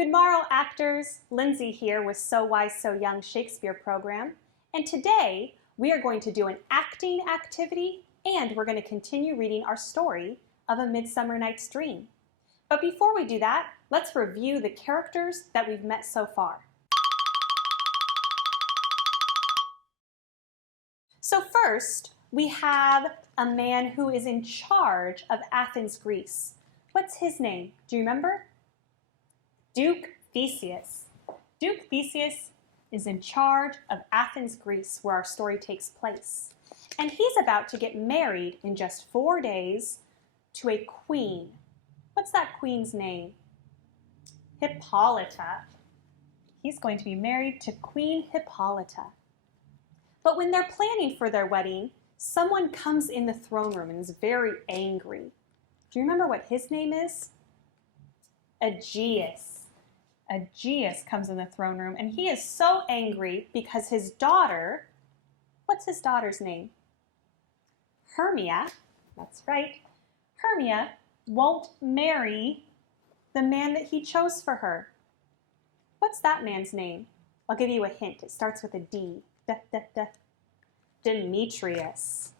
Good morrow, actors. Lindsay here with So Wise, So Young Shakespeare program. And today we are going to do an acting activity and we're going to continue reading our story of A Midsummer Night's Dream. But before we do that, let's review the characters that we've met so far. So first, we have a man who is in charge of Athens, Greece. What's his name? Do you remember? Duke Theseus. Duke Theseus is in charge of Athens, Greece, where our story takes place. And he's about to get married in just 4 days to a queen. What's that queen's name? Hippolyta. He's going to be married to Queen Hippolyta. But when they're planning for their wedding, someone comes in the throne room and is very angry. Do you remember what his name is? Aegeus. Aegeus comes in the throne room and he is so angry because his daughter, what's his daughter's name? Hermia, that's right. Hermia won't marry the man that he chose for her. What's that man's name? I'll give you a hint. It starts with a D. Demetrius.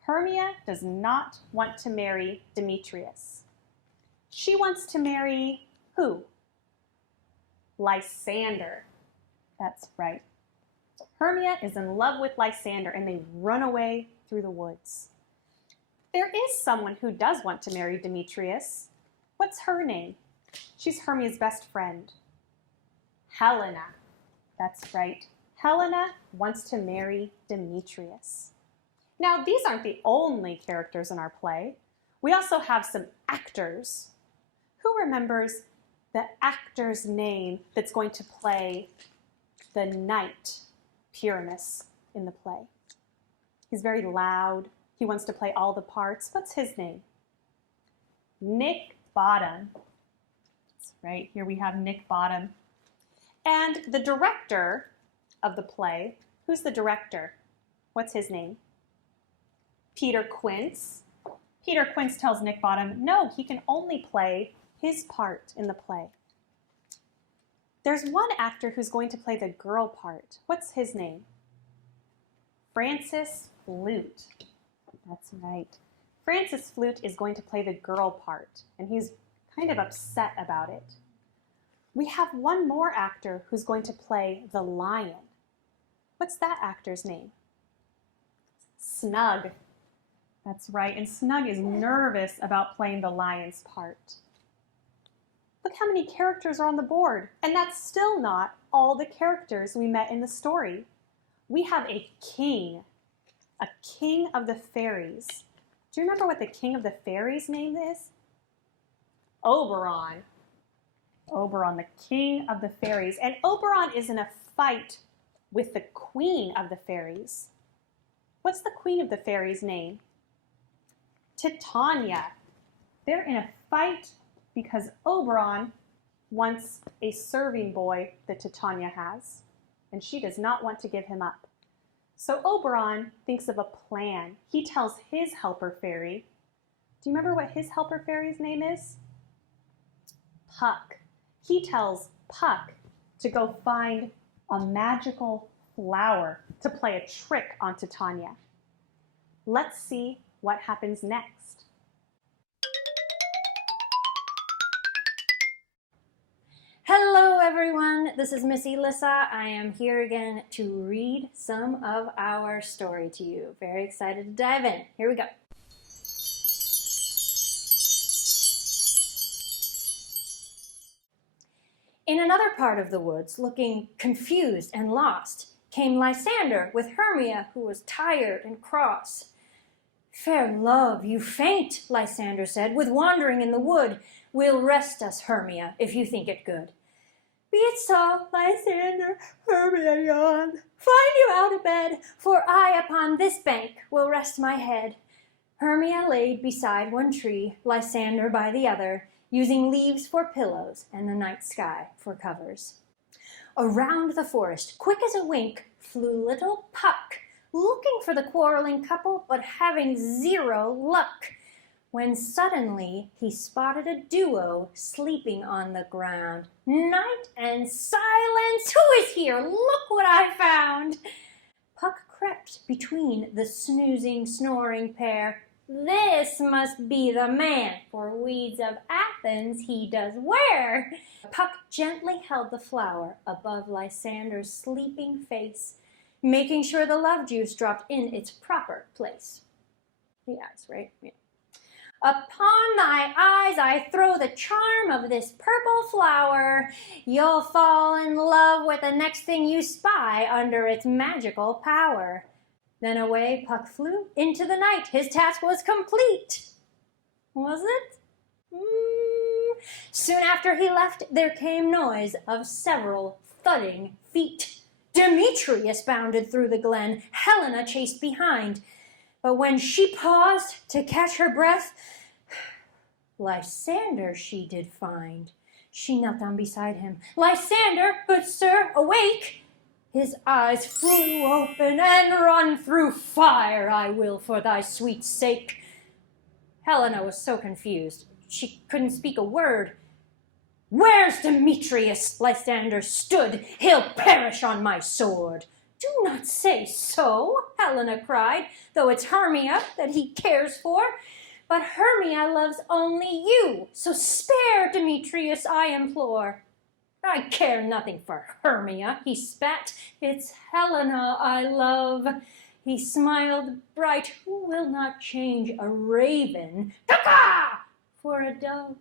Hermia does not want to marry Demetrius. She wants to marry who? Lysander. That's right. Hermia is in love with Lysander and they run away through the woods. There is someone who does want to marry Demetrius. What's her name? She's Hermia's best friend. Helena. That's right. Helena wants to marry Demetrius. Now, these aren't the only characters in our play. We also have some actors. Who remembers the actor's name that's going to play the knight Pyramus in the play? He's very loud. He wants to play all the parts. What's his name? Nick Bottom. That's right. Here we have Nick Bottom. And the director of the play, who's the director? What's his name? Peter Quince. Peter Quince tells Nick Bottom, no, he can only play his part in the play. There's one actor who's going to play the girl part. What's his name? Francis Flute. That's right. Francis Flute is going to play the girl part, and he's kind of upset about it. We have one more actor who's going to play the lion. What's that actor's name? Snug. That's right, and Snug is nervous about playing the lion's part. Look how many characters are on the board, and that's still not all the characters we met in the story. We have a king of the fairies. Do you remember what the king of the fairies' name is? Oberon. Oberon, the king of the fairies. And Oberon is in a fight with the queen of the fairies. What's the queen of the fairies' name? Titania. They're in a fight because Oberon wants a serving boy that Titania has, and she does not want to give him up. So Oberon thinks of a plan. He tells his helper fairy, do you remember what his helper fairy's name is? Puck. He tells Puck to go find a magical flower to play a trick on Titania. Let's see what happens next. Hello everyone, this is Miss Elissa. I am here again to read some of our story to you. Very excited to dive in. Here we go. In another part of the woods, looking confused and lost, came Lysander with Hermia, who was tired and cross. Fair love, you faint, Lysander said, with wandering in the wood. We'll rest us, Hermia, if you think it good. Be it so, Lysander, Hermia yawned. Find you out of bed, for I upon this bank will rest my head. Hermia laid beside one tree, Lysander by the other, using leaves for pillows and the night sky for covers. Around the forest, quick as a wink, flew little Puck, looking for the quarreling couple, but having zero luck. when suddenly he spotted a duo sleeping on the ground. Night and silence! Who is here? Look what I found! Puck crept between the snoozing, snoring pair. This must be the man, for weeds of Athens he does wear. Puck gently held the flower above Lysander's sleeping face, making sure the love juice dropped in its proper place. The eyes, right? Yeah. Upon thy eyes I throw the charm of this purple flower. You'll fall in love with the next thing you spy under its magical power. Then away Puck flew into the night. His task was complete. Was it? Soon after he left, there came noise of several thudding feet. Demetrius bounded through the glen. Helena chased behind. But when she paused to catch her breath, Lysander she did find. She knelt down beside him. Lysander, good sir, awake! His eyes flew open, and run through fire I will for thy sweet sake. Helena was so confused, she couldn't speak a word. Where's Demetrius? Lysander stood. He'll perish on my sword. Do not say so, Helena cried, though it's Hermia that he cares for. But Hermia loves only you, so spare Demetrius, I implore. I care nothing for Hermia, he spat. It's Helena I love. He smiled bright. Who will not change a raven, caw, for a dove?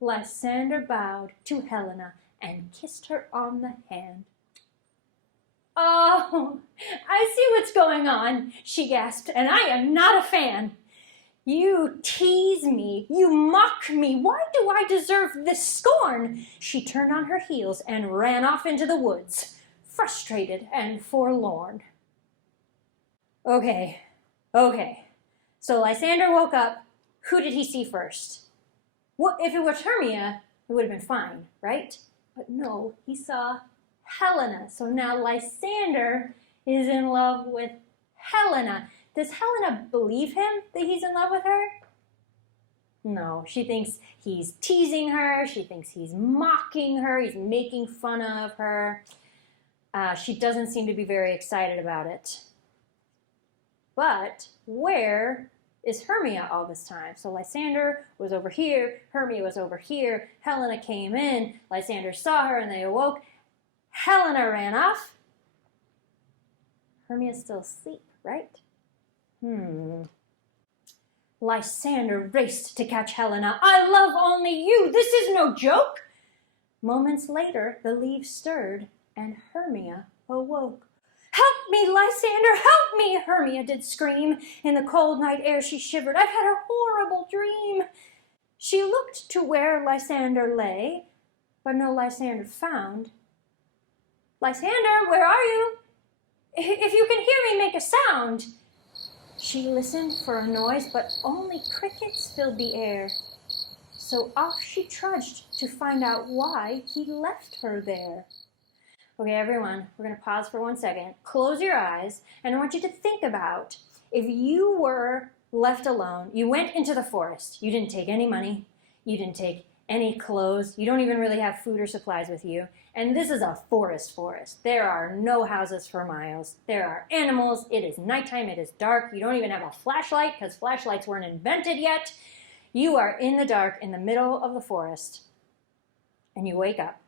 Lysander bowed to Helena and kissed her on the hand. Oh, I see what's going on, she gasped, and I am not a fan. You tease me, you mock me. Why do I deserve this scorn? She turned on her heels and ran off into the woods, frustrated and forlorn. Okay. So Lysander woke up. Who did he see first? Well, if it was Hermia, it would have been fine, right? But no, he saw Helena. So now Lysander is in love with Helena. Does Helena believe him that he's in love with her? No, she thinks he's teasing her. She thinks he's mocking her. He's making fun of her. She doesn't seem to be very excited about it. But where is Hermia all this time? So Lysander was over here. Hermia was over here. Helena came in. Lysander saw her and they awoke. Helena ran off. Hermia's still asleep, right? Lysander raced to catch Helena. I love only you. This is no joke. Moments later, the leaves stirred and Hermia awoke. Help me, Lysander, help me, Hermia did scream. In the cold night air she shivered. I've had a horrible dream. She looked to where Lysander lay, but no Lysander found. Lysander, where are you? If you can hear me, make a sound. She listened for a noise, but only crickets filled the air. So off she trudged to find out why he left her there. Okay, everyone, we're going to pause for 1 second. Close your eyes, and I want you to think about if you were left alone, you went into the forest, you didn't take any money, you didn't take any clothes, you don't even really have food or supplies with you, and this is a forest. There are no houses for miles. There are animals. It is nighttime. It is dark. You don't even have a flashlight because flashlights weren't invented yet. You are in the dark in the middle of the forest, and you wake up,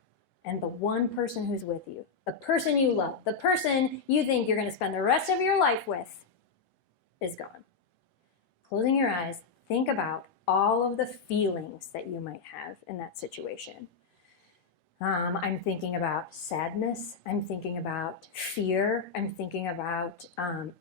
and the one person who's with you, the person you love, the person you think you're going to spend the rest of your life with, is gone. Closing your eyes, think about all of the feelings that you might have in that situation. I'm thinking about sadness. I'm thinking about fear. I'm thinking about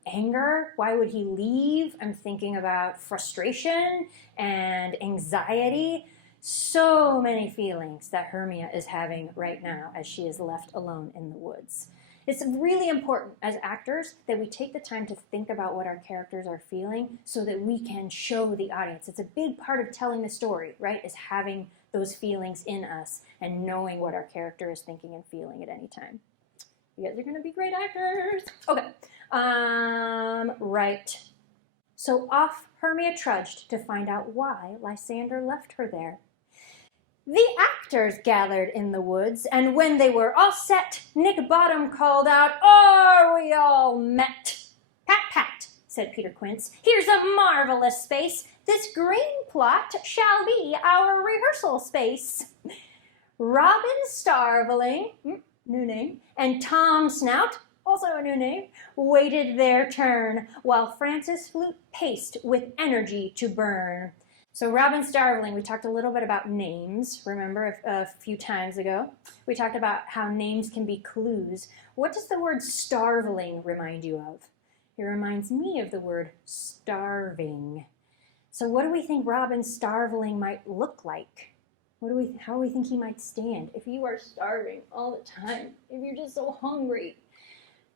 anger. Why would he leave? I'm thinking about frustration and anxiety. So many feelings that Hermia is having right now as she is left alone in the woods. It's really important as actors that we take the time to think about what our characters are feeling so that we can show the audience. It's a big part of telling the story, right? Is having those feelings in us and knowing what our character is thinking and feeling at any time. You guys are going to be great actors. Okay. Right. So off Hermia trudged to find out why Lysander left her there. The actors gathered in the woods, and when they were all set, Nick Bottom called out, "Are we all met?" "Pat, pat," said Peter Quince. "Here's a marvelous space. This green plot shall be our rehearsal space." Robin Starveling, new name, and Tom Snout, also a new name, waited their turn, while Francis Flute paced with energy to burn. So Robin Starveling, we talked a little bit about names, remember, a few times ago. We talked about how names can be clues. What does the word starveling remind you of? It reminds me of the word starving. So what do we think Robin Starveling might look like? How do we think he might stand? If you are starving all the time, if you're just so hungry,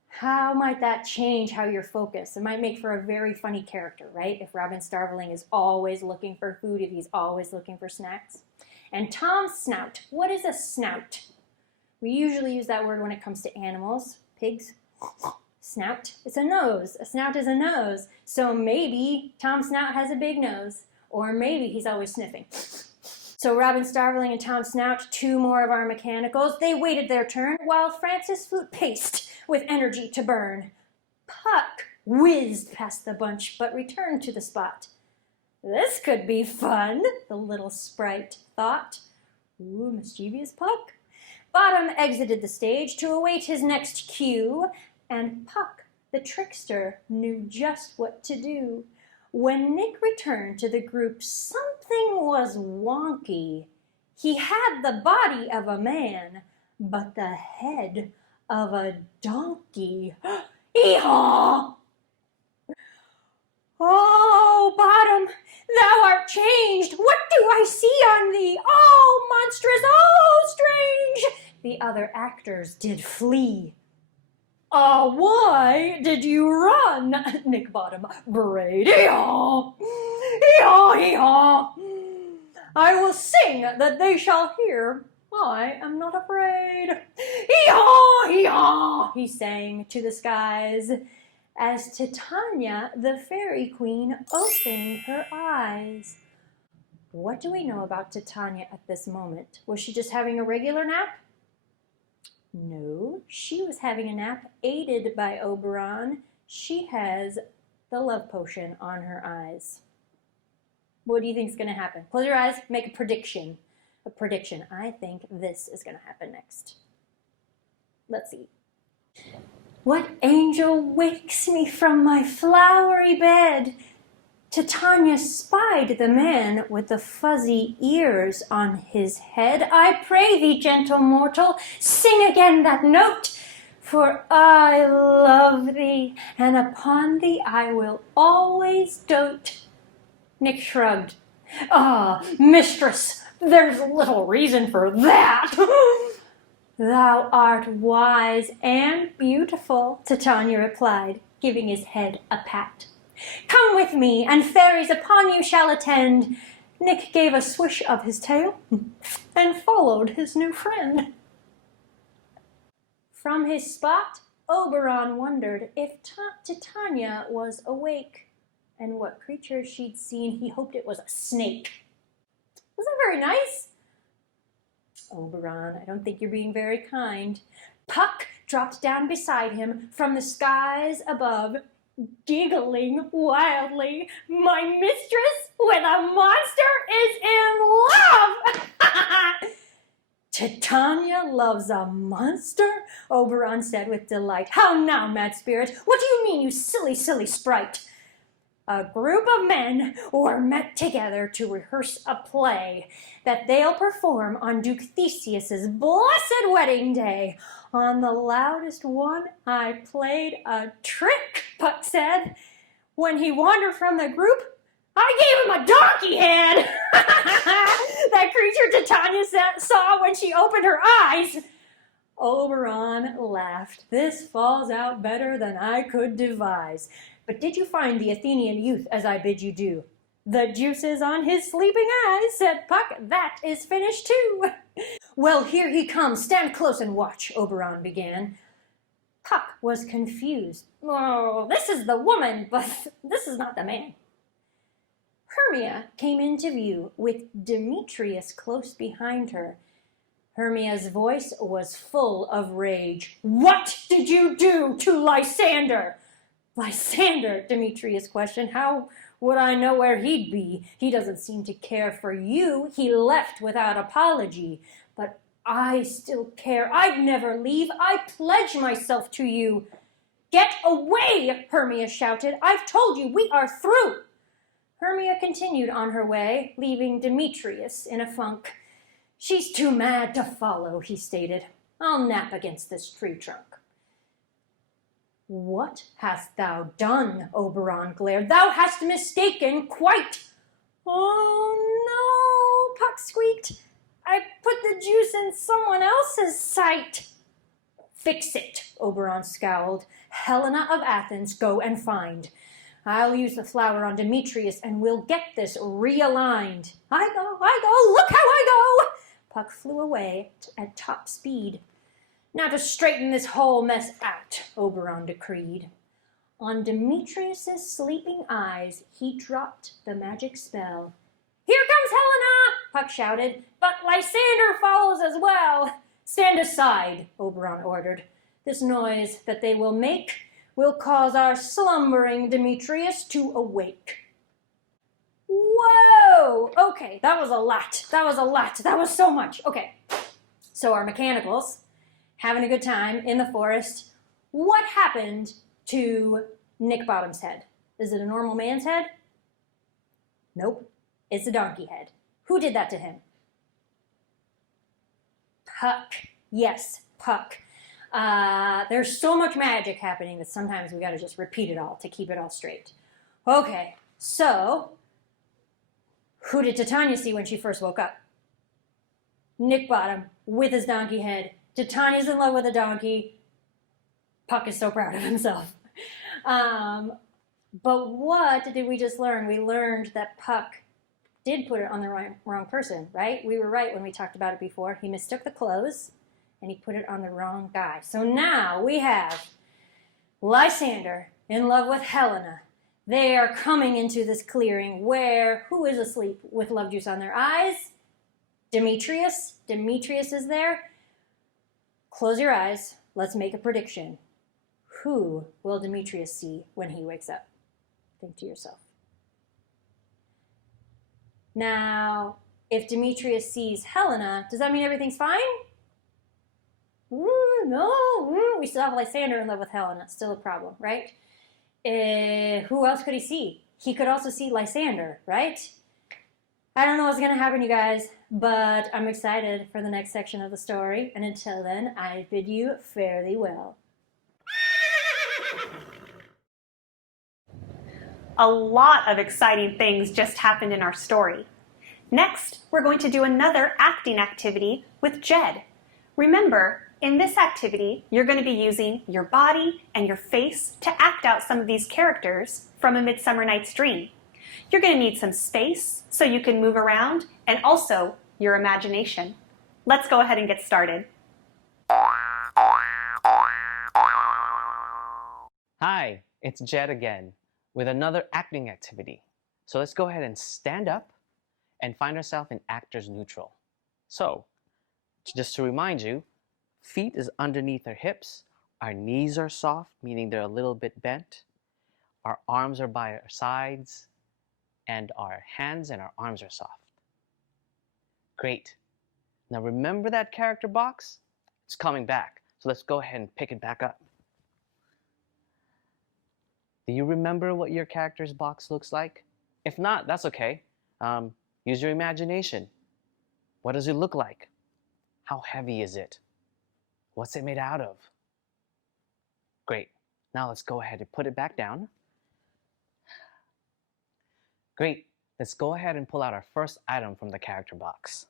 how might that change how you're focused? It might make for a very funny character, right? If Robin Starveling is always looking for food, if he's always looking for snacks. And Tom Snout, what is a snout? We usually use that word when it comes to animals, pigs. Snout, it's a nose. A snout is a nose. So maybe Tom Snout has a big nose, or maybe he's always sniffing. So Robin Starveling and Tom Snout, two more of our mechanicals, they waited their turn while Francis Flute paced with energy to burn. Puck whizzed past the bunch but returned to the spot. This could be fun, the little sprite thought. Ooh, mischievous Puck. Bottom exited the stage to await his next cue, and Puck, the trickster, knew just what to do. When Nick returned to the group, something was wonky. He had the body of a man, but the head of a donkey. Hee-haw! "Oh, Bottom, thou art changed. What do I see on thee? Oh, monstrous, oh, strange!" The other actors did flee. "Why did you run?" Nick Bottom brayed. "Hee-haw! Hee-haw, hee-haw! I will sing that they shall hear. I am not afraid. Hee-haw, hee-haw," he sang to the skies, as Titania, the fairy queen, opened her eyes. What do we know about Titania at this moment? Was she just having a regular nap? No, she was having a nap aided by Oberon. She has the love potion on her eyes. What do you think is going to happen? Close your eyes, make a prediction. A prediction. I think this is going to happen next. Let's see. "What angel wakes me from my flowery bed?" Titania spied the man with the fuzzy ears on his head. "I pray thee, gentle mortal, sing again that note, for I love thee, and upon thee I will always dote." Nick shrugged. Mistress, there's little reason for that." "Thou art wise and beautiful," Titania replied, giving his head a pat. "Come with me, and fairies upon you shall attend." Nick gave a swish of his tail and followed his new friend. From his spot, Oberon wondered if Titania was awake, and what creature she'd seen. He hoped it was a snake. Was that very nice? "Oberon, I don't think you're being very kind." Puck dropped down beside him from the skies above, giggling wildly. "My mistress with a monster is in love!" "Titania loves a monster?" Oberon said with delight. "How now, mad spirit? What do you mean, you silly, silly sprite?" "A group of men were met together to rehearse a play that they'll perform on Duke Theseus's blessed wedding day. On the loudest one I played a trick," Puck said. "When he wandered from the group, I gave him a donkey head." That creature Titania saw when she opened her eyes. Oberon laughed. "This falls out better than I could devise. But did you find the Athenian youth as I bid you do?" "The juices on his sleeping eyes," said Puck. "That is finished too." "Well, here he comes. Stand close and watch," Oberon began. Puck was confused. Oh, this is the woman, but this is not the man. Hermia came into view with Demetrius close behind her. Hermia's voice was full of rage. "What did you do to Lysander?" "Lysander?" Demetrius questioned. "How would I know where he'd be? He doesn't seem to care for you. He left without apology. But I still care. I'd never leave. I pledge myself to you." "Get away!" Hermia shouted. "I've told you, we are through." Hermia continued on her way, leaving Demetrius in a funk. "She's too mad to follow," he stated. "I'll nap against this tree trunk." "What hast thou done?" Oberon glared. "Thou hast mistaken quite." "Oh no," Puck squeaked. "I put the juice in someone else's sight." "Fix it," Oberon scowled. "Helena of Athens, go and find. I'll use the flower on Demetrius and we'll get this realigned." I go, look how I go." Puck flew away at top speed. "Now to straighten this whole mess out," Oberon decreed. On Demetrius's sleeping eyes, he dropped the magic spell. "Here comes Helena!" Puck shouted. "But Lysander follows as well." "Stand aside," Oberon ordered. "This noise that they will make will cause our slumbering Demetrius to awake." Whoa! Okay, that was a lot. That was so much. Okay, so our mechanicals having a good time in the forest. What happened to Nick Bottom's head? Is it a normal man's head? Nope, it's a donkey head. Who did that to him? Puck. Yes, Puck. There's so much magic happening that sometimes we gotta just repeat it all to keep it all straight. Okay, so who did Titania see when she first woke up? Nick Bottom with his donkey head. Titania's in love with a donkey. Puck is so proud of himself. But what did we just learn? We learned that Puck did put it on the wrong person, right? We were right when we talked about it before. He mistook the clothes and he put it on the wrong guy. So now we have Lysander in love with Helena. They are coming into this clearing where who is asleep with love juice on their eyes? Demetrius. Demetrius is there. Close your eyes. Let's make a prediction. Who will Demetrius see when he wakes up? Think to yourself. Now, if Demetrius sees Helena, does that mean everything's fine? No, we still have Lysander in love with Helena. Still a problem, right? Who else could he see? He could also see Lysander, right? I don't know what's going to happen, you guys, but I'm excited for the next section of the story. And until then, I bid you fare thee well. A lot of exciting things just happened in our story. Next, we're going to do another acting activity with Jed. Remember, in this activity, you're going to be using your body and your face to act out some of these characters from A Midsummer Night's Dream. You're going to need some space so you can move around and also your imagination. Let's go ahead and get started. Hi, it's Jed again with another acting activity. So let's go ahead and stand up and find ourselves in actors neutral. So, just to remind you, feet is underneath our hips, our knees are soft, meaning they're a little bit bent, our arms are by our sides, and our hands and our arms are soft. Great. Now remember that character box? It's coming back. So let's go ahead and pick it back up. Do you remember what your character's box looks like? If not, that's okay. Use your imagination. What does it look like? How heavy is it? What's it made out of? Great. Now let's go ahead and put it back down. Great. Let's go ahead and pull out our first item from the character box.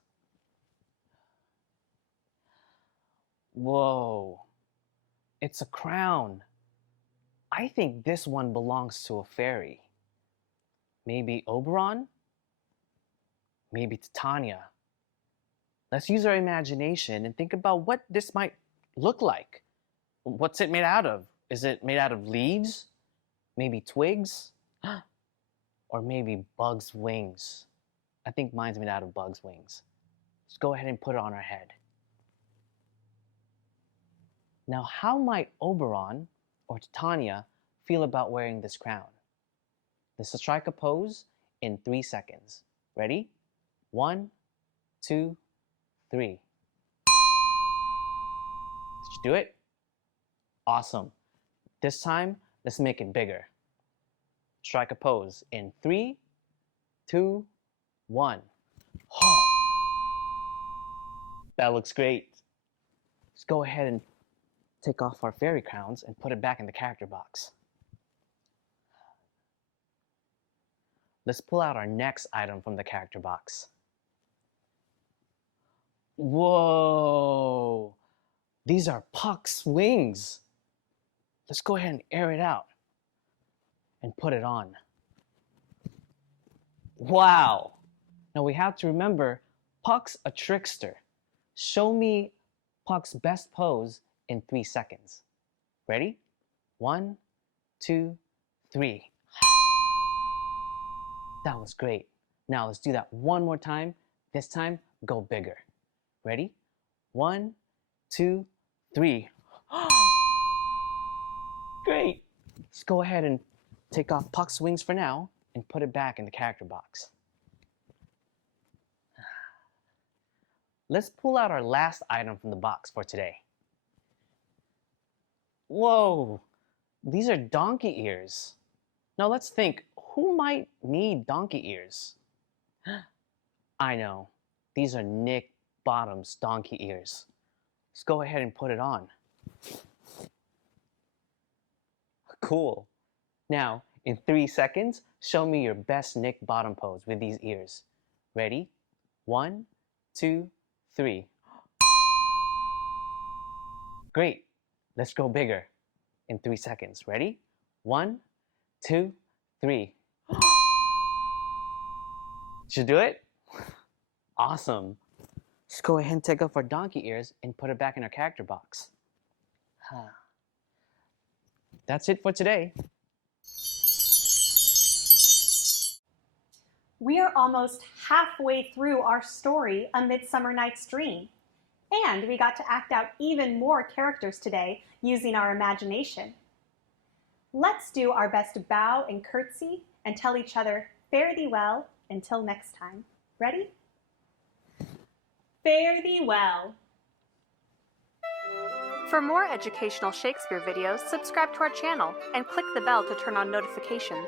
Whoa. It's a crown. I think this one belongs to a fairy. Maybe Oberon? Maybe Titania. Let's use our imagination and think about what this might look like. What's it made out of? Is it made out of leaves? Maybe twigs? Or maybe bugs' wings? I think mine's made out of bugs' wings. Let's go ahead and put it on our head. Now, how might Oberon or Titania feel about wearing this crown? Let's strike a pose in 3 seconds. Ready? 1, 2, 3. Did you do it? Awesome. This time, let's make it bigger. Strike a pose in 3, 2, 1. Oh, that looks great. Let's go ahead and take off our fairy crowns and put it back in the character box. Let's pull out our next item from the character box. Whoa! These are Puck's wings. Let's go ahead and air it out and put it on. Wow! Now we have to remember, Puck's a trickster. Show me Puck's best pose in 3 seconds. Ready? 1, 2, 3. That was great. Now let's do that one more time. This time, go bigger. Ready? 1, 2, 3. Great. Let's go ahead and take off Puck's wings for now and put it back in the character box. Let's pull out our last item from the box for today. Whoa, these are donkey ears. Now let's think, who might need donkey ears? I know, these are Nick Bottom's donkey ears. Let's go ahead and put it on. Cool. Now, in 3 seconds, show me your best Nick Bottom pose with these ears. Ready? 1, 2, 3. Great. Let's go bigger in 3 seconds. Ready? 1, 2, 3. Did you do it? Awesome. Let's go ahead and take off our donkey ears and put it back in our character box. That's it for today. We are almost halfway through our story, A Midsummer Night's Dream. And we got to act out even more characters today using our imagination. Let's do our best to bow and curtsy and tell each other, fare thee well, until next time. Ready? Fare thee well. For more educational Shakespeare videos, subscribe to our channel and click the bell to turn on notifications.